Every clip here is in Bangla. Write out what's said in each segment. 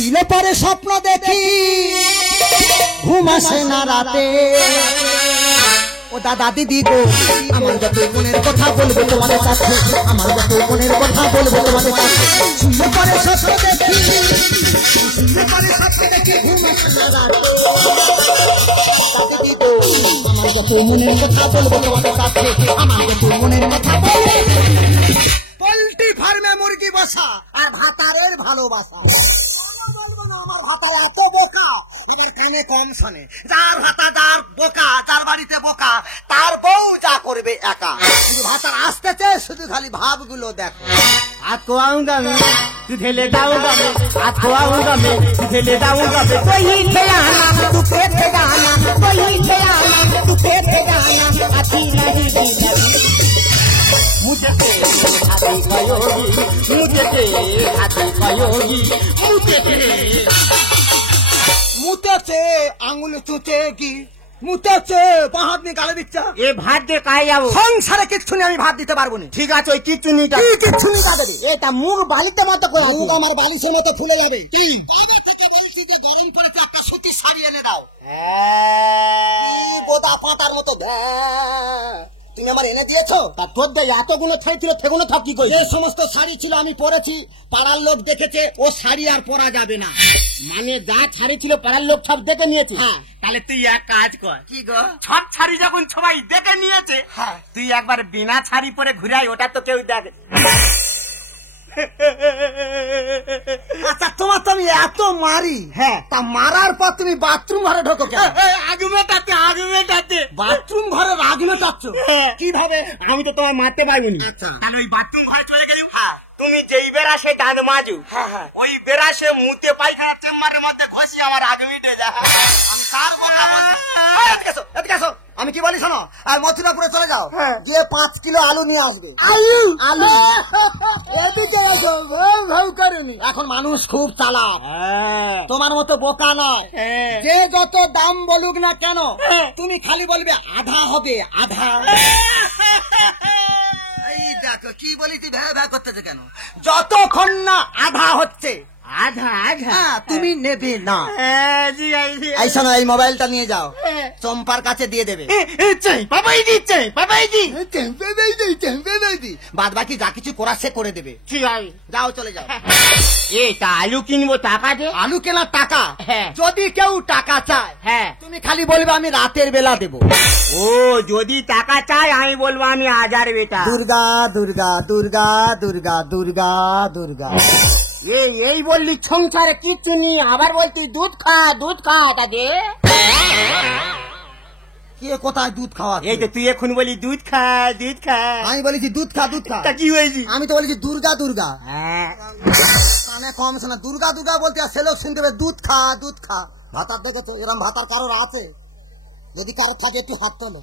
শুইলে পরে স্বপ্ন দেখি ঘুম আসে না রাতে। ও দাদা দিদি গো, আমার যত মনের কথা বলবো তোমাদের কাছে, আমার যত মনের কথা বলবো তোমাদের কাছে। শুইলে পরে স্বপ্ন দেখি, শুইলে পরে স্বপ্ন দেখি ঘুম আসে না রাতে। দিদি গো, আমার যত মনের কথা বলবো তোমাদের কাছে, আমার যত মনের কথা বলবো। পোল্ট্রি ফার্মে মুরগি বসা আর ভাতারের ভালোবাসা। আমার ভাতা এত বোকা, এদের কানে কম শোনে। যার ভাতা যার বোকা, যার বাড়িতে বোকা, তার বউ যা করবে একা। শুধু ভাতার আসতেছে, শুধু খালি ভাবগুলো দেখো। आपको आऊंगा मैं, तुझे ले जाऊंगा मैं, आपको आऊंगा मैं, तुझे ले जाऊंगा मैं। वही ठिकाना तू खेत जाना, वही ठिकाना तू खेत जाना। अच्छी नहीं दी मुझे हाथी कयोगी, मुझे हाथी कयोगी, मुतेছে আঙুল চুচেগি, মুতেছে বাহাত নিয়ে গালে দিচ্ছা। এ ভাত দিয়ে কাই যাবো? সংসারে কিচ্ছু নেই, আমি ভাত দিতে পারবো না। ঠিক আছে, ওই কিচ্ছু নিটা কিচ্ছু নিয়ে দেবে। এটা মুখ বালিতে মতো করে, মুখ আমার বালিশের মতো ফুলে যাবে। বাবা থেকে বলছি যে গরম করে একটা সুতির শাড়ি এনে দাও। বোদা পাতার মতো তুমি আমার এনে দিয়েছো। তা তোর দেয় এতগুলো ছাই ছিল, সেগুলো থাক কি করে? যে সমস্ত শাড়ি ছিল আমি পরেছি, পাড়ার লোক দেখেছে, ও শাড়ি আর পরা যাবে না। মানে যা ছাড়ি ছিল পাড়ার লোক সব দেখে নিয়েছে। হ্যাঁ, তাহলে তুই এক কাজ কর। কি গো? সব ছাড়ি যখন সবাই দেখে নিয়েছে, হ্যাঁ, তুই একবার বিনা ছাড়ি পরে ঘুরাই, ওটা তো কেউ দেখে। আচ্ছা, তোমার তো আমি এত মারি, হ্যাঁ, তা মারার পর তুমি বাথরুম ঘরে ঢোকো কেন? আগে মেটাতে বাথরুম ঘরে রাগ মেটাচ্ছ কিভাবে? আমি তো তোমার মারতে পারিনি। আচ্ছা, তাহলে ওই বাথরুম ঘরে চলে গেলি, তুমি যেই বেড়া সে দাঁত মাজু, ওই বেড়া সে মুতে পায়খানার চেম্বারের মধ্যে ঘষি আমার আগে মিটে যায়। আমি কি বলি শোনো, আর মথুরাপুরে চলে যাও, গিয়ে 5 কিলো আলু নিয়ে আসবে। আলু এদিকে এসো, ভৌ করুনি। এখন মানুষ খুব চালাক, তোমার মতো বোকা নয়। যে যত দাম বলুক না কেন, তুমি খালি বলবে আধা হবে, আধা। এই দেখো কি বলি, তুই ভ্যা ভ্যা করতেছে কেন? যতক্ষণ না আধা হচ্ছে, আধা তুমি নেবে না। এই শোনো, এই মোবাইলটা নিয়ে যাও, চম্পার কাছে দিয়ে দেবে। বাদ বাকি যা কিছু করার সে করে দেবে। যাও, চলে যাও। এটা আলু কিনবো, টাকা দে। আলু কেনার টাকা? হ্যাঁ। যদি কেউ টাকা চায়, হ্যাঁ, তুমি খালি বলবে আমি রাতের বেলা দেবো। ও যদি টাকা চায়, আমি বলবো আমি হাজার বেটা। দুর্গা দুর্গা দুর্গা দুর্গা দুর্গা দুর্গা। এই বললি সংসারে কিচ্ছু নেই, আবার বলতি দুধ খা, দুধ খা। তা দে। কে কোথায় দুধ খাওয়া? এই তো তুই এখন বলি দুধ খা, দুধ খা। আমি বলেছি দুধ খা, দুধ খা। তা কি হয়েছি? আমি তো বলেছি দুর্গা দুর্গা। হ্যাঁ, কানে কম শোনা, দুর্গা দুর্গা বলতে, আর সে লোক শুনতে হবে দুধ খা, দুধ খা। ভাতার দেখেছো? এরকম ভাতার কারোর আছে? যদি কারো থাকে একটু হাত তোলো।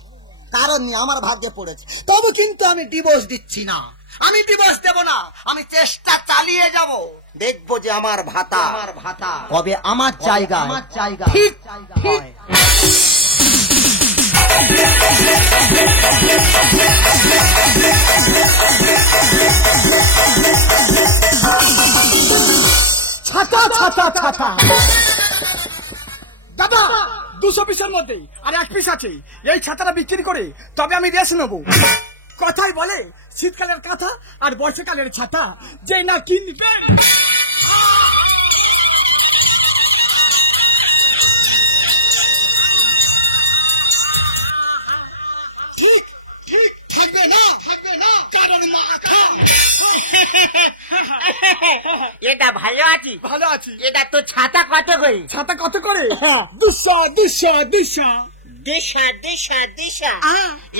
কারণ নিয়ে আমার ভাগ্যে পড়েছে। তবু কিন্তু আমি ডিভোর্স দিচ্ছি না, আমি ডিভোর্স দেব না। আমি চেষ্টা চালিয়ে যাব, দেখবো যে আমার ভাতা কবে আমার জায়গা ঠিক ঠিক। ছাতা ছাতা ছাতা। দাদা 200 পিসের মধ্যে আর 1 পিস আছে, এই ছাতাটা বিক্রি করে তবে আমি রেস নেবো। কথাই বলে শীতকালের কাঁথা আর বর্ষাকালের ছাতা যে না কিনবে। ঠিক ঠিক থাকবে না, কারণ এটা ভালো আছি, ভালো আছি। এটা তো ছাতা কত করে? ছাতা কত করে? 200 দিশা।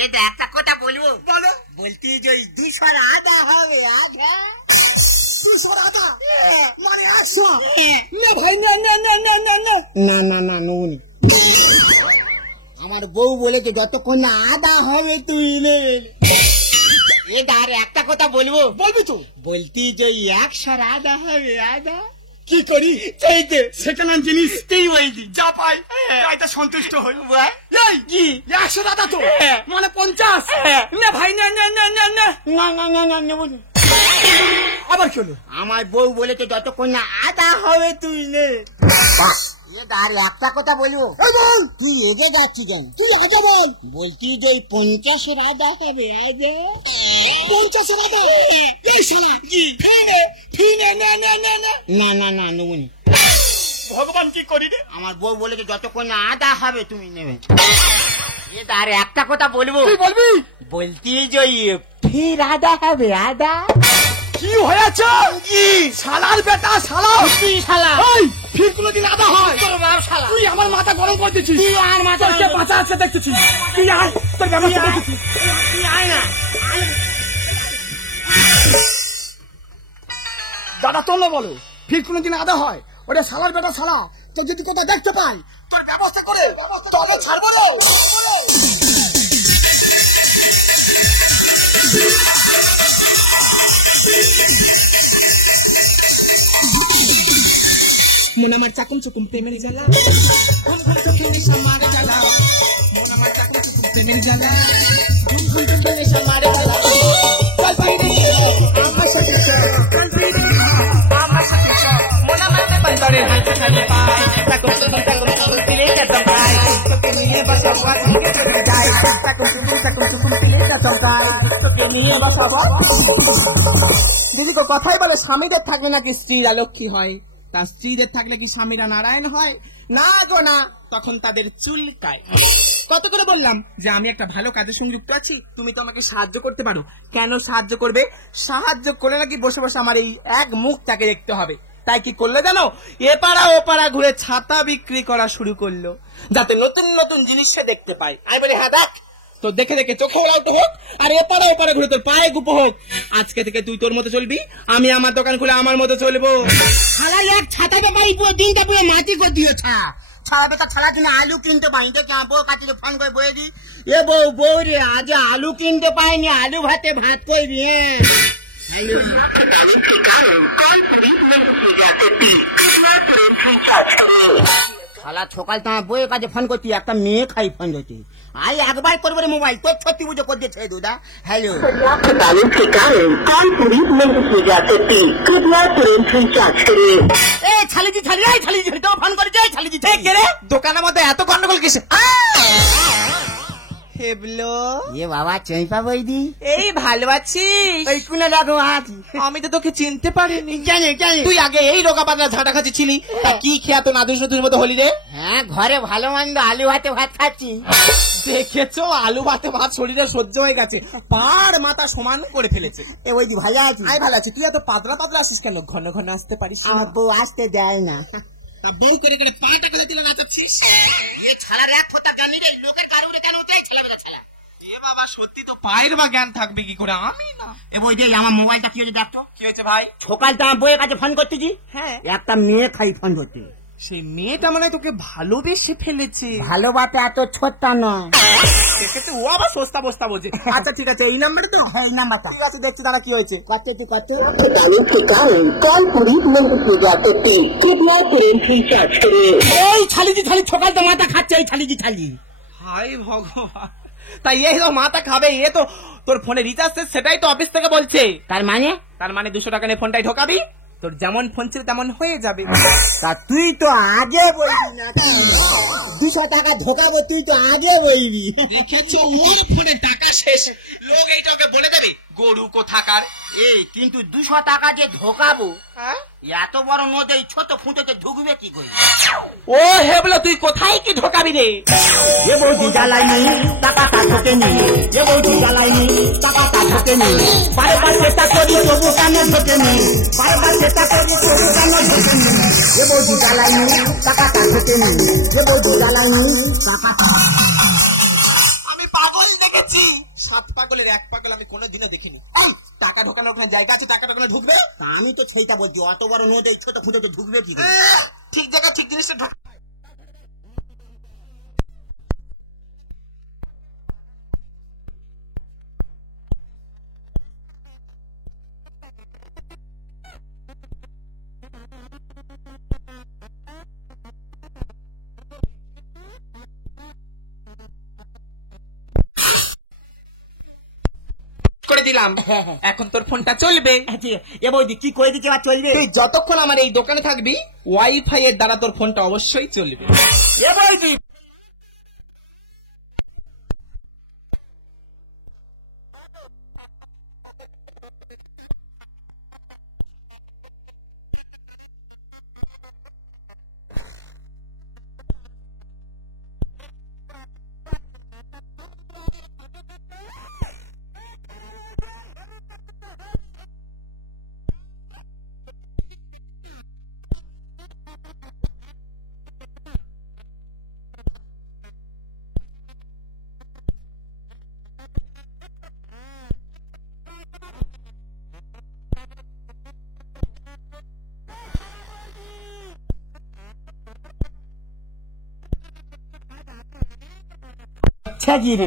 এটা একটা কথা বলবো, বলতে যে 200 আধা হবে, আধা 200 আধা মানে 800 না ভাই, না না না না না না না না না নুন। আমার বউ বলেছে যতক্ষণ না আধা হবে তুই নে। এটা আর একটা কথা বলবো, বলবি তো? বলতি যে 100 আধা হবে, আধা। কি করি? চাইতে সেকেন্ড হ্যান্ড জিনিস তুই বলতি যা পাই এটা সন্তুষ্ট হই। এই কি 100 দাদা তো মানে 50 না ভাই, না না না না না না না না না আবার কি হলো? আমার বউ বলেছে যতক্ষণ না আদা হবে তুই নে। আর একটা কথা বলবো, তুই এগে যাচ্ছি কেন? তুই আগে বল। বলছি যে 50-এর আদা হবে, আদা 50 আদা? এই শালা কি না না না নেবুন। ভগবান কি করি রে? আমার বউ বলেছে যতক্ষণ না আদা হবে তুমি নেবে। আর একটা কথা বলবো, তুই বলবি? বলছি যে ফির আদা হবে, আদা। কি হয়েছে? কি শালার বেটা, শালা তুই শালা, এই ফির কোনোদিন আদা হয়? তোর বাপ শালা, তুই আমার মাথা গরম করে দিচ্ছিস। তুই আর মাথা তোর কে বাঁচা আছে দেখতেছিস। তুই আয়, তোর ব্যবস্থা দেখতেছি। তুই আয় না। দাদা তোমরা বলো, ফির কোনোদিন আদা হয়? ওটা শালার বেটা শালা, তো যদি কোথাও দেখতে পাই তোর ব্যবস্থা করে তোকে ছাড়বো না। মনে আমার চাকুম চুকুম প্রেমের জ্বালা, ঘুম ঘুম চোখে নেশা মারে জ্বালা, মনে আমার চাকুম চুকুম প্রেমের জ্বালা, ঘুম ঘুম চোখে নেশা মারে জ্বালা। চল বাইরে আমার সাথে চল, চল বাইরে আমার সাথে চল, মনে আমার বন্দরের হাতে খালি পায়, চাকুম চুকুম পিলে চমকায়, তোকে নিয়ে বসাবো আজকে চলে যায়, চাকুম চুকুম পিলে চমকায়, তোকে নিয়ে বসাবো। দিদি তো কথাই বলে স্বামীদের থাকলে নাকি স্ত্রীরা লক্ষ্মী হয়, তার স্ত্রীদের থাকলে কি স্বামীরা নারায়ণ হয়? না গো না, তখন তাদের চুলকায়। কত করে বললাম যে আমি একটা ভালো কাজের সঙ্গে যুক্ত আছি, তুমি তো আমাকে সাহায্য করতে পারো। কেন সাহায্য করবে? সাহায্য করে নাকি বসে বসে আমার এই এক মুখটাকে দেখতে হবে। তাই কি করলো জানো? এপাড়া ওপাড়া ঘুরে ছাতা বিক্রি করা শুরু করলো, যাতে নতুন নতুন জিনিস সে দেখতে পায়। আমি বলি হ্যাঁ দেখ, তো দেখে দেখে চোখে ওলাউট হোক আর এপাড়া ওপাড়া ঘুরে তোর পায়ে গুপো হোক। আজকে থেকে তুই তোর মতো চলবি, আমি আমার দোকান খুলে আমার মতো চলবো। শালা এক ছাতা ব্যাপারী পুরো দিনটা পুরো মাটি করে দিয়েছে। ছাড়া বেটা ছাড়ার জন্য আলু কিনতে পাইনি, তো বউ কাছে ফোন করে বলে দি, এ বউ বউ রে আজ আলু কিনতে পাইনি, আলু ভাতে ভাত করবি। শালা সকাল তোমার বউয়ের কাছে ফোন করছি, একটা মেয়ে খাই ফোন করছি। আই একবার করবো রে মোবাইল, তোর সত্যি পুজো করে দিয়েছে দুদা। হ্যালো ছালিজি ছালি, ছালিজি তো ফোন করেছে, ছালিজি কে রে? দোকানের মধ্যে এত গন্ডগোল কিসে? হেবলো এ বাবা চৈপা বইদি, এই ভালো আছিস? এই কোনে রাখো আজ আমি তো তোকে চিনতে পারিনি। জানি জানি তুই আগে এই রোগা পাতলা ঝাঁটা খাচ্ছি ছিলি, তা কি খেয়া তো নাদুস নদুর মতো হলি রে? হ্যাঁ ঘরে ভালো মন্দ আলু ভাতে ভাত খাচ্ছি। দেখেছো আলু ভাতে ভাত শরীরে সহ্য হয়ে গেছে, পাড় মাথা সমান করে ফেলেছে। এ বইদি ভালো আছি? আমি ভালো আছি, তুই এত পাতলা পাতলা আসিস কেন? ঘন ঘন আসতে পারিস না? আমার বউ আসতে দেয় না। তা বউ করে করে পাটা করে দিলে নাচাচ্ছিস। এ ছাড়ার এক ফোঁটা জানি রে, লোকের বাড়ি কেন উঠে ছেলে বেটা ছেলে। এ বাবা সত্যি তো পায়ের বা জ্ঞান থাকবে কি করে? আমি না। এ বইদি আমার মোবাইলটা কি হয়েছে দেখতো। কি হয়েছে ভাই? সকাল তো আমার বউয়ের কাছে ফোন করতেছি, হ্যাঁ একটা মেয়ে খাই ফোন করতে। সেই মেয়েটা মানে তোকে ভালোবেসে ফেলেছে। ভালোবাসা এত ছোট্টা নয়, সেক্ষেত্রে ও আবার সস্তা বস্তা বলছে। আচ্ছা ঠিক আছে, এই নাম্বারে তো? এই নাম্বারটা ঠিক আছে, দেখছি তারা কি হয়েছে। কত তুই কত এই ছালিজি ছালি, সকাল তো মাথা খাচ্ছে এই ছালিজি ছালি। হাই ভগবান, তাই এই তো মাথা খাবে। এ তো তোর ফোনে রিচার্জ সেটাই তো অফিস থেকে বলছে। তার মানে 200 টাকা নিয়ে ফোনটাই ঢোকাবি, তোর যেমন ফোন ছিল তেমন হয়ে যাবে। তা তুই তো আগে বলবি না, 200 টাকা ঢোকাবো তুই তো আগে বলবি। দেখেছো ওর ফোনে টাকা শেষ, লোক এইটাকে বলে দেবে গরু কোথাকার। এই কিন্তু 200 টাকা যে ঢোকাবো, এত বড় নদী এই ছোট ফুটোতে ঢুকবে কি করে? ও হেবলো, তুই কোথায় কি ঢোকাবি রে? এ বৌদি জ্বালাইনি টাকাটা ঢোকেনি, এ বৌদি জ্বালাইনি টাকাটা ঢোকেনি, বারবার চেষ্টা করি তবু কেন ঢোকেনি, বারবার চেষ্টা করি তবু কেন ঢোকেনি, এ বৌদি জ্বালাইনি টাকাটা ঢোকেনি, এ বৌদি জ্বালাইনি টাকাটা। আমি পাগল দেখেছি, 7 পাগলের 1 পাগল আমি কোনোদিনও দেখিনি। টাকা ঢোকানোর ওখানে জায়গা আছে, টাকা ঢোকানো ঢুকবে। আমি তো সেইটা বলছি, অত বড় নদী এই ছোট ফুটোতে ঢুকবে কি করে? ঠিক জায়গা ঠিক জিনিসটা ঢোক। করে দিলাম, এখন তোর ফোনটা চলবে। ঠিক আছে। এ বৌদি কি করে দিচ্ছে এবার চলবে? তুই যতক্ষণ আমার এই দোকানে থাকবি ওয়াইফাই এর দ্বারা তোর ফোনটা অবশ্যই চলবে। এ বৌদি ছেজি রে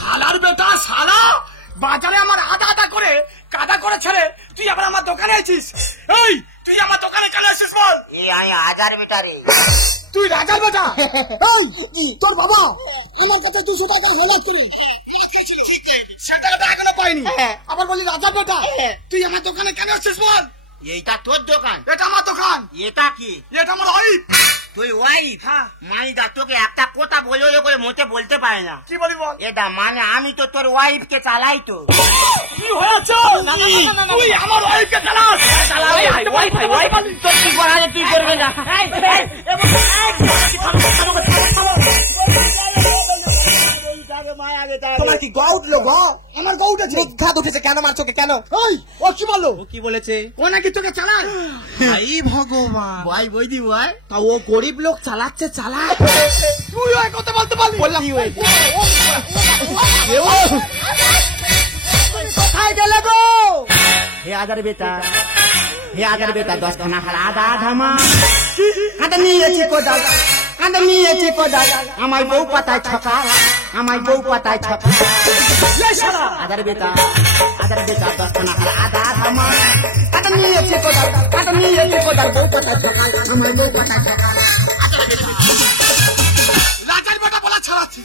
শালার বেটা শালা, বাজারে আমার আধা আধা করে কাদা করে ছেড়ে তুই আবার আমার দোকানে আছিস। এই তুই আমার দোকানে চলে আসিস বল। আমি হাজার বেটারে তুই রাজার বেটা? এই তোর বাবা আমার কাছে 200 টাকা হেলা করি, সেটা তো এখনো পাইনি, আবার বলি রাজার বেটা। তুই আমার দোকানে কেন আসছিস বল? এইটা তোর দোকান? এটা আমার দোকান। এটা কি? এটা আমার ওয়াইফ। তুই ওয়াইফ? হ্যাঁ। মাইদা তোকে একটা কথা বলে করে মোটে বলতে পারে না। কি বলি বল? এটা মানে আমি তো তোর ওয়াইফকে চালাই তো। কি হয়েছ? তুই আমার ওয়াইফকে চালাস? তোর কি করা আছে তুই করবে না। তোমার কি গা উঠলো গা? আমার গৌট আছে। ঘাত উঠেছে কেন? মারছো কেন? এই ও কি বললো? ও কি বলেছে? ও নাকি তোকে চালায়? ভাই ভগবান, ভাই বইদি ভাই, তা ও গরিব লোক চালাচ্ছে, চালা। তুই ওই কথা বলতে পারলি? বললাম কি হয়েছে? কোথায় গেলে গো? হে হাজার বেটা, হে হাজার বেটা, 10 খানা খালা আধা আধা মা কাঁদে নিয়েছে কোদাল, কাঁদে নিয়েছে কোদাল, আমার বউ পাতায় ছকা, আমার বউ পাতায় ছকা। হাজার বেটা, হাজার বেটা, 10 খানা খালা আধা আধা মা কাঁদে নিয়েছে কোদাল, কাঁদে নিয়েছে কোদাল, বউ পাতায় ছকা, আমার বউ পাতায় ছকা। রাজার বেটা বলা ছাড়াচ্ছি।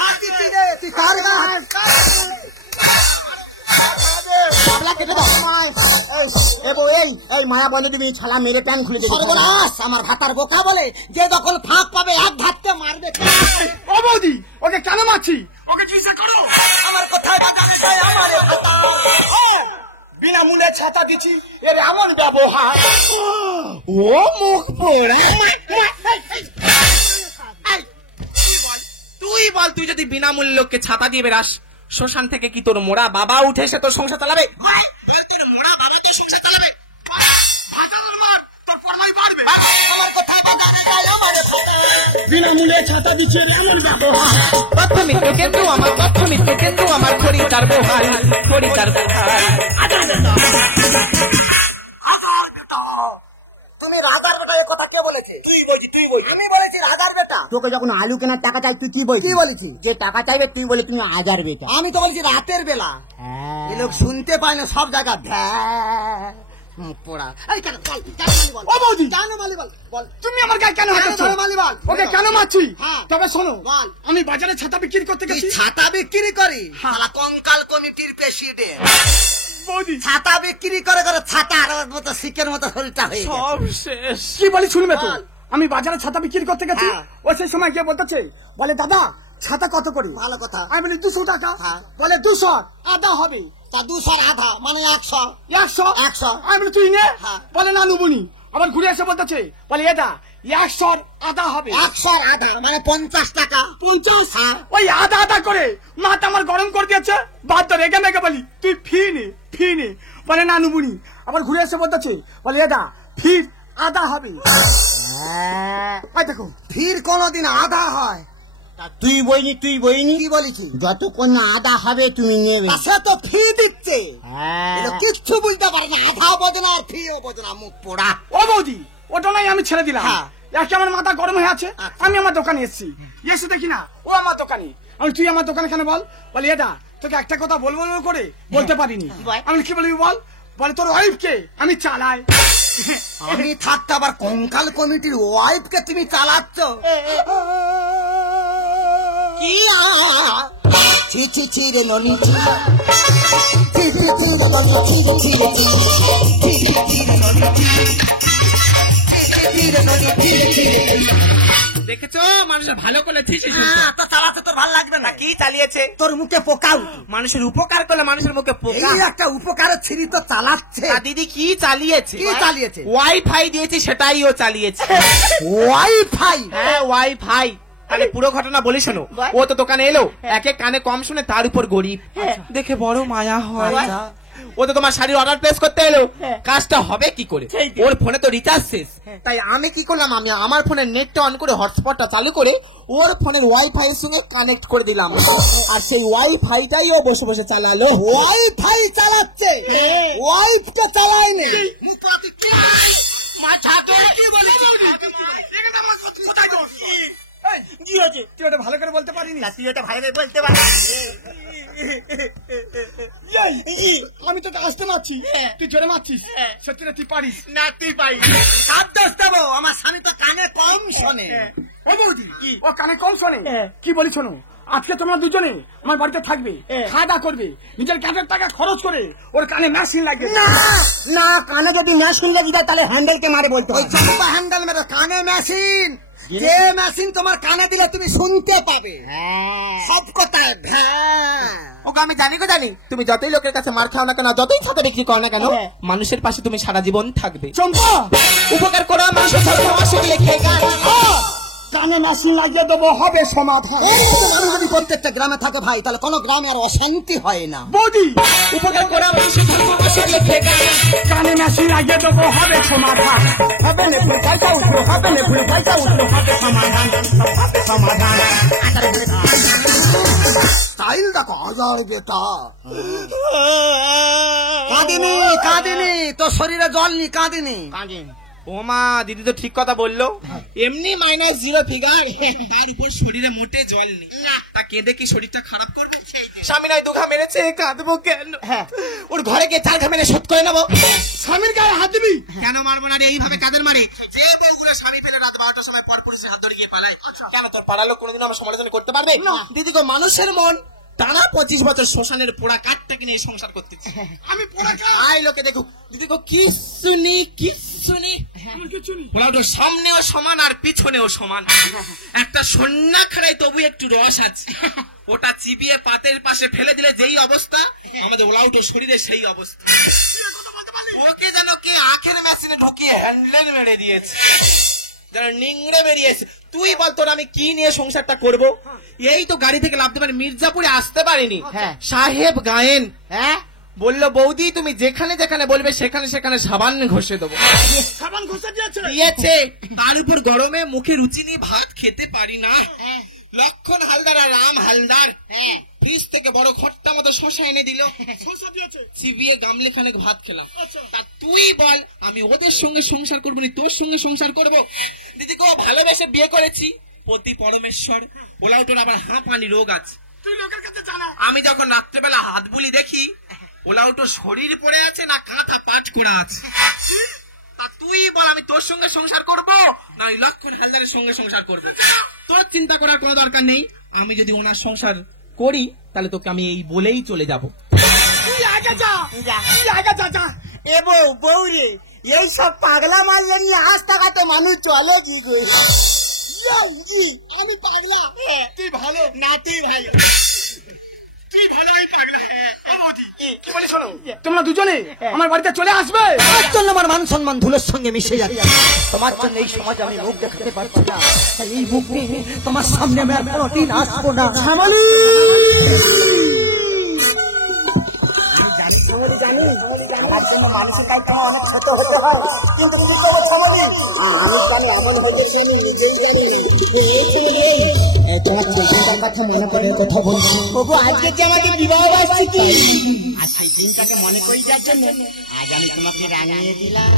হাত দিচ্ছি রে, তুই কার গায়ে হাত? এই মায়া বন্ধ দিবি, ছালা মেরে প্যান খুলে দেবে। সর্বনাশ, আমার ভাতার বোকা বলে যে যখন ফাঁক পাবে এক ধাক্কে মারবে। ও বৌদি, ওকে কেন মারছি? ওকে জিজ্ঞাসা করো। আমার কোথায় বাজারে যায় আমারে ভাতা। বিনা মূল্যে ছাতা দিচ্ছি, এর এমন ব্যবহার। ও মুখ পোড়া। তুই বল, তুই যদি বিনামূল্যে লোককে ছাতা দিয়ে বেরাস, শ্মশান থেকে কি তোর মোড়া বাবা উঠে এসে তোর সংসার চালাবে? তোর মোড়া বাবা তোর সংসার চালাবে? তোর ফরমাই পারবে। বিনামূল্যে ছাতা দিচ্ছে এমন ব্যবহার। প্রথমিতে কেন্দ্র আমার, প্রথমিতে কেন্দ্র আমার, খরিদার বহাল, খরিদার বহাল। তুমি রাজার বেটা, এ কথা কে বলেছে? তুই বলছি, তুই বলছি। আমি বলেছি রাজার বেটা। তোকে যখন আলু কেনার টাকা চাই তুই কি বলছিস? কি বলেছি? যে টাকা চাইবে তুই বলে তুমি হাজার বেটা। আমি তো বলছি রাতের বেলা। হ্যাঁ। এ লোক শুনতে পায় না সব জায়গা পড়া। এই কেন বল, কেন মালি বল? ও বৌদি, কেন মালি বল? বল তুমি আমার গায়ে কেন হাত ধরে মালি বল? ওকে কেন মারছি? তবে শোনো, বল। আমি বাজারে ছাতা বিক্রি করতে গেছি। ছাতা বিক্রি করি? শালা কঙ্কাল কমিটির প্রেসিডেন্ট। বৌদি ছাতা বিক্রি করে করে ছাতার মতো শিকের মতো শরীরটা হয়ে গেছে। সব শেষ। কি বলি শুনবে তো? আমি বাজারে ছাতা বিক্রি করতে গেছি, ও সেই সময় গিয়ে বলতেছে, বলে দাদা ছাতা কত করে? ভালো কথা। আমি বলি 200 টাকা। বলে 200 আধা হবে, তা 200 আধা মানে 100 100 100 আমি বলি তুই নে হ্যাঁ। বলে না নুবুনি আবার ঘুরে এসে বলতেছে বলে এটা 100 আধা হবে 100 আধা মানে 50 টাকা 50 হ্যাঁ। ওই আধা আধা করে মাথা আমার গরম করে দিয়েছে বাদ ধরে রেগে মেগে বলি তুই ফি নে বলে না নুবুনি আবার ঘুরে এসে বলতেছে বলে এটা ফির আধা হবে দেখো ফির কোনদিন আধা হয়? তুই বইনি কি বলেছি? যতক্ষণ না আদা হবে তুমি নেবে। তা সে তো ফি দিচ্ছে, হ্যাঁ এগুলো কিচ্ছু বুঝতে পারে না, আধাও বোঝে না আর ফিও বোঝে না, মুখ পোড়া। ও বৌদি ওটা নাই আমি ছেড়ে দিলাম হ্যাঁ। একে আমার মাথা গরম হয়ে আছে আচ্ছা। আমি আমার দোকানে এসেছি এসে দেখি না ও আমার দোকানে আমি তুই আমার দোকানে কেন বলে এটা তোকে একটা কথা বলবো করে বলতে পারিনি বল। আমি কি বলবি বল বলে তোর ওয়াইফকে আমি চালাই আমি থাকতে আবার কঙ্কাল কমিটির ওয়াইফকে তুমি চালাচ্ছ? কি ছি ছি ছি রে ননি ছি ছি ছি ছি রে ননি ছি ছি রে ছি ছি রে ননি ছি ছি রে ননি ছি ছি দেখেছো মানুষের ভালো করলে থিসি তো চালাতে তোর ভালো লাগবে না। কি চালিয়েছে? তোর মুখে পোকাও মানুষের উপকার করলে মানুষের মুখে পোকা এই একটা উপকারের ছিরি তো চালাচ্ছে। তা দিদি কি চালিয়েছে কি চালিয়েছে? ওয়াইফাই দিয়েছি সেটাই ও চালিয়েছে ওয়াইফাই? হ্যাঁ ওয়াইফাই তাহলে পুরো ঘটনা বলি শোনো ও তো দোকানে এলো একে কানে কম শুনে তার উপর গরিব দেখে বড় মায়া হয় আচ্ছা। ও তো তোমার শাড়ির অর্ডার প্লেস করতে এলো কাজটা হবে কি করে ওর ফোনে তো রিচার্জ শেষ তাই আমি কি করলাম আমি আমার ফোনের নেটটা অন করে হটস্পটটা চালু করে ওর ফোনের ওয়াইফাই এর সঙ্গে কানেক্ট করে দিলাম আর সেই ওয়াইফাইটাই ও বসে বসে চালালো ওয়াইফাই চালাচ্ছে, ওয়াইফটা চালায়নি। কি হয়েছে তুই ওটা ভালো করে বলতে পারিনি তুই ওটা ভাই বলতে পারিস? এই, আমি তোকে আসতে মারছি তুই জোরে মারছিস সত্যি না তুই পারিস না তুই পাই কার দোষ দেবো? আমার স্বামী তো কানে কম শোনে। ও বৌদি ও কানে কম শোনে কি বলি শোনো আজকে তোমরা দুজনে আমার বাড়িতে থাকবে খাওয়া দাওয়া করবে নিজের কাজের টাকা খরচ করে ওর কানে মেশিন লাগিয়ে না না, কানে যদি মেশিন লেগে যায় তাহলে হ্যান্ডেলকে মারে বলতে ওই হয়। চাপা হ্যান্ডেল মেরে কানে মেশিন, যে মেশিন তোমার কানে দিলে তুমি শুনতে পাবে সব কথায় ওকে আমি জানি তুমি যতই লোকের কাছে মার খাও না কেন যতই ছাতা বিক্রি করো না কেন মানুষের পাশে তুমি সারা জীবন থাকবে চম্পা উপকার করা মানুষের সর্বনাশ লেখে গান কানে মেশিন লাগিয়ে দেবো হবে সমাধান আমি যদি প্রত্যেকটা গ্রামে থাকে ভাই তাহলে কোনো গ্রামে আর অশান্তি হয় না। বৌদি উপকার করা মানুষের সর্বনাশ লেখে গান কানে মেশিন লাগিয়ে দেবো হবে সমাধান হবে না ফুল পয়সা উঠলো হবে না ফুল পয়সা উঠলো হবে সমাধান হবে সমাধান স্টাইল দেখো হাজার বেটা। কাঁদিনি তোর শরীরে জল নি, কাঁদিনি। ও মা দিদি তো ঠিক কথা বললো এমনি -0 ফিগার তার উপর শরীরে মোটে জল নেই তা কেঁদে কি শরীরটা খারাপ করবে স্বামী নাই দুঘা মেরেছে কাঁদবো কেন ওর ঘরে গিয়ে চার ঘা মেরে শোধ করে নেবো। স্বামীর গায়ে হাত দিবি কেন মারবো না রে এইভাবে কাদের মারে যে বউগুলো স্বামী ফেলে রাত 12টার সময় পর পুলিশের হাত ধরে গিয়ে পালায় কেন তোর পাড়ার লোক কোনোদিন আমার সমালোচনা করতে পারবে দিদি গো মানুষের মন টানা 25 বছর শ্মশানের পোড়া কাঠটা কিনে সংসার করতেছি আমি পোড়া আই লোকে দেখো দিদি গো কি শুনি আমার কিছু নেই পোলাওটার সামনেও সমান আর পিছনেও সমান একটা সন্না খাড়াই তবু একটু রস আছে ওটা চিবিয়ে পাতের পাশে ফেলে দিলে যেই অবস্থা আমাদের ওলাউটোর শরীরে সেই অবস্থা ওকে যেন কে আখের মেশিনে ঢুকিয়ে হ্যান্ডেল মেরে দিয়েছে যেন নিংড়ে বেরিয়েছে তুই বল তোর আমি কি নিয়ে সংসারটা করব এই তো গাড়ি থেকে লাফতে পারি মির্জাপুরে আসতে পারিনি সাহেব গায়েন বললো বৌদি তুমি যেখানে যেখানে বলবে সেখানে সেখানে সাবান ঘষে দেবো সাবান ঘষে দিয়েছে তার উপর গরমে মুখে রুচি নিয়ে ভাত খেতে পারি না লক্ষণ হালদার আর রাম হালদার ফ্রিজ থেকে বড় খট্টা মতো শশা এনে দিল চিবিয়ে গামলে খানেক ভাত খেলাম তা তুই বল আমি ওদের সঙ্গে সংসার করবো না তোর সঙ্গে সংসার করবো দিদি গো ভালোবেসে বিয়ে করেছি পতি পরমেশ্বর ওলাউটোর আবার হাঁপানি রোগ আছে তুই লোকের কাছে জানা আমি যখন রাত্রেবেলা হাত বুলি দেখি ওলাউটো শরীর পড়ে আছে না কাঁথা পাট করা আছে তা তুই বল আমি তোর সঙ্গে সংসার করবো না ওই লক্ষণ হালদারের সঙ্গে সংসার করবো তোর চিন্তা করার কোনো দরকার নেই আমি যদি ওনার সংসার করি তাহলে তোকে আমি এই বলেই চলে যাব তুই আগে যা এ বউ রে, এই সব পাগলা মারলে নিয়ে আজ টাকাতে মানুষ চলে জি গো। আমি পাগলা তুই ভালো না তুই ভাই তুই ভালো আমি পাগলা তোমরা দুজনে আমার বাড়িতে চলে আসবে। তোমার জন্য আমার মান সম্মান ধুলোর সঙ্গে মিশে যাচ্ছে। তোমার জন্য এই সমাজে আমি মুখ দেখাতে পারছি না। তাই এই মুখ নিয়ে তোমার সামনে আমি আর কোনোদিন আসবো না। মানুষের কাছে তোমার অনেক ছোট হতে হয়, কিন্তু আমি জানি এমন হয়েছে আমি নিজেই জানি। তোমার দিনটার কথা মনে পড়ে কথা বলছি। বাবু আজকে যে আমাকে বিবাহ বার্ষিকী, আর সেই দিনটাকে মনে করে যার জন্য আজ আমি তোমাকে রাঙিয়ে দিলাম।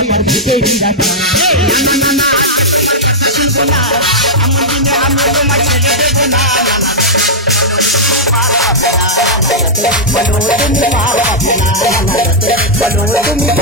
আমার ভিতরে আমি তোমার ছেড়ে দেবো না। বলো তুমি